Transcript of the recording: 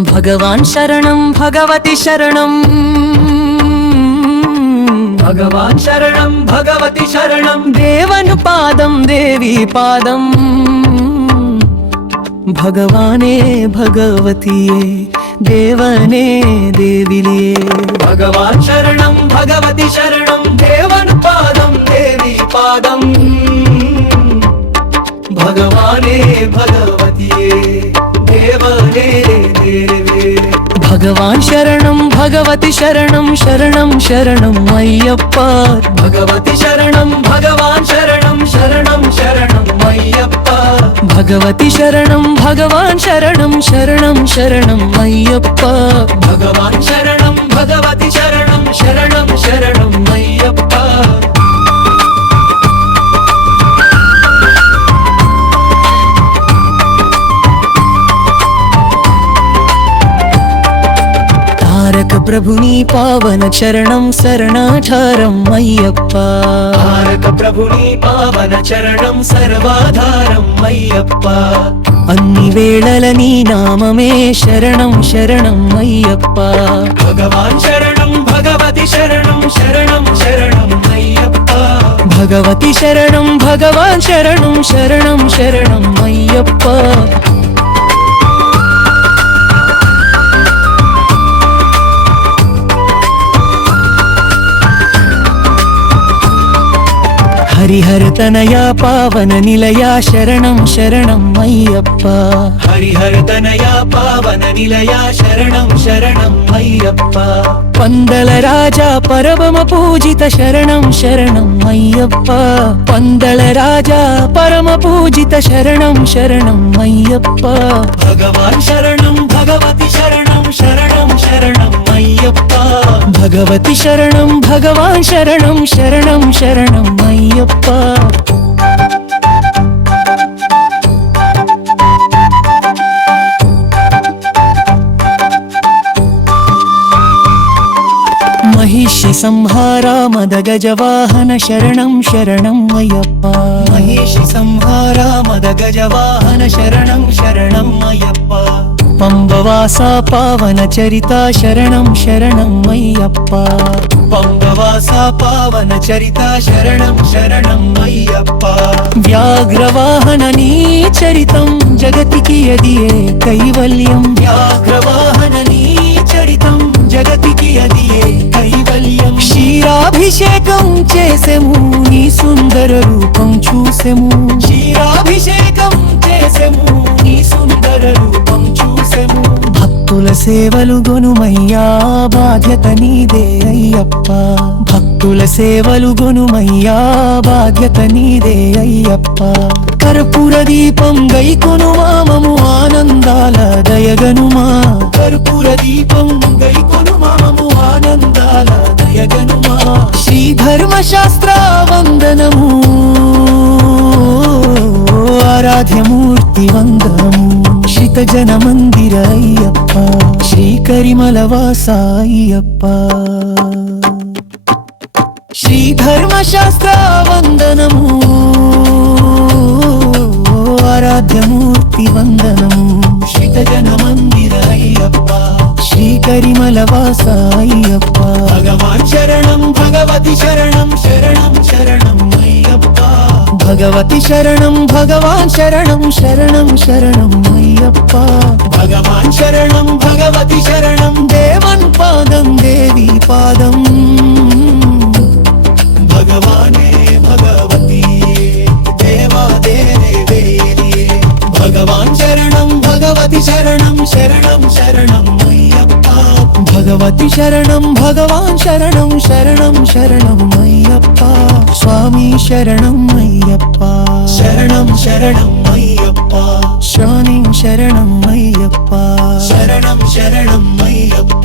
भगवान शरणं भगवति शरणं भगवान शरणं भगवति शरणं देवन पादं देवी पादं भगवाने भगवतिये देवने देविलिये भगवान शरणं भगवति शरणं देवन पादं देवी पादं भगवाने भगवतिये देवने देवे भगवान शरणं भगवति शरणं शरणं शरणं अय्यप्पा भगवति शरणं भगवान शरणं शरणं शरणं अय्यप्पा भगवति शरणं भगवान शरणं शरणं शरणं अय्यप्पा भगवान शरणं भगवति शरणं शरणं शरणं अय्यप्पा प्रभुनी पावन चरणं शरणाधारं अय्यप्पा तारक प्रभुनी पावन चरणं सर्वाधारं अय्यप्पा अन्नि वेळल नी नाममे शरणं शरणं अय्यप्पा भगवान शरणं भगवति शरणं शरणं शरणं अय्यप्पा भगवति शरणं भगवान शरणं शरणं शरणं अय्यप्पा हरिहर तनया पावन निलया शरणं शरणं अय्यप्पा हरिहर तनया पावन निलया शरणं शरणं अय्यप्पा पंदल राजा परम पूजित शरणं शरणं अय्यप्पा पंदल राजा परम पूजित शरणं शरणं अय्यप्पा भगवान शरणं भगवति शरणं शरणं शरणं अय्यप्पा भगवति शरणं भगवान शरणं शरणं शरणं अय्यप्पा महिषि संहारा मद गजवाहन शरणं शरणं अय्यप्पा महिषि संहारा मद गजवाहन शरणं शरणं अय्यप्पा पंबवासा पावन चरिता शरणं शरणं अय्यप्पा पंबवासा पावन चरिता शरणं शरणं अय्यप्पा व्याघ्रवाहन नी चरितं जगति कियदिये कैवल्यं व्याघ्रवाहन नी चरितं जगति कियदिये कैवल्यं క్షీరాభిషేకం చేసెము నీ సుందర రూపం చూసెము క్షీరాభిషేకం చేసెము నీ సుందర రూపం చూసెము భక్తుల సేవలు గొనుమయ్యా బాధ్యత నీదే అయ్యప్ప భక్తుల సేవలు గొనుమయ్యా బాధ్యత నీదే అయ్యప్ప కర్పూర దీపం గైకొను మామము ఆనందాల దయగనుమా కర్పూర దీపం గైకొను మామము ఆనందాల దయగనుమా శ్రీ ధర్మశాస్త్ర వందనము ఆరాధ్యమూర్తి వందనము శ్రీత జన మందిర అయ్యప్ప శ్రీకరిమల వాస అయ్యప్ప శ్రీ ధర్మశాస్త్ర వందనము ఆరాధ్యమూర్తి వందనము శ్రీత జన మందిర అయ్యప్ప శ్రీకరిమల వాస అయ్యప్ప భగవాన్ శరణం భగవతి శరణం శరణం శరణం అయ్యప్ప భగవతి శరణం భగవాన్ శరణం శరణం శరణం అయ్యప్ప భగవాన్ శరణం భగవతి శరణం దేవన్ పాదం దేవి పాదం భగవానే భగవతి దేవా దేవే భగవాన్ శరణం భగవతి శరణం శరణం శరణం అయ్యప్ప భగవతి శరణం భగవాన్ శరణం శరణం శరణం అయ్యప్ప స్వామి శరణం అయ్యప్ప శరణం శరణం అయ్యప్ప శరణం శరణం అయ్యప్ప శరణం శరణం అయ్యప్ప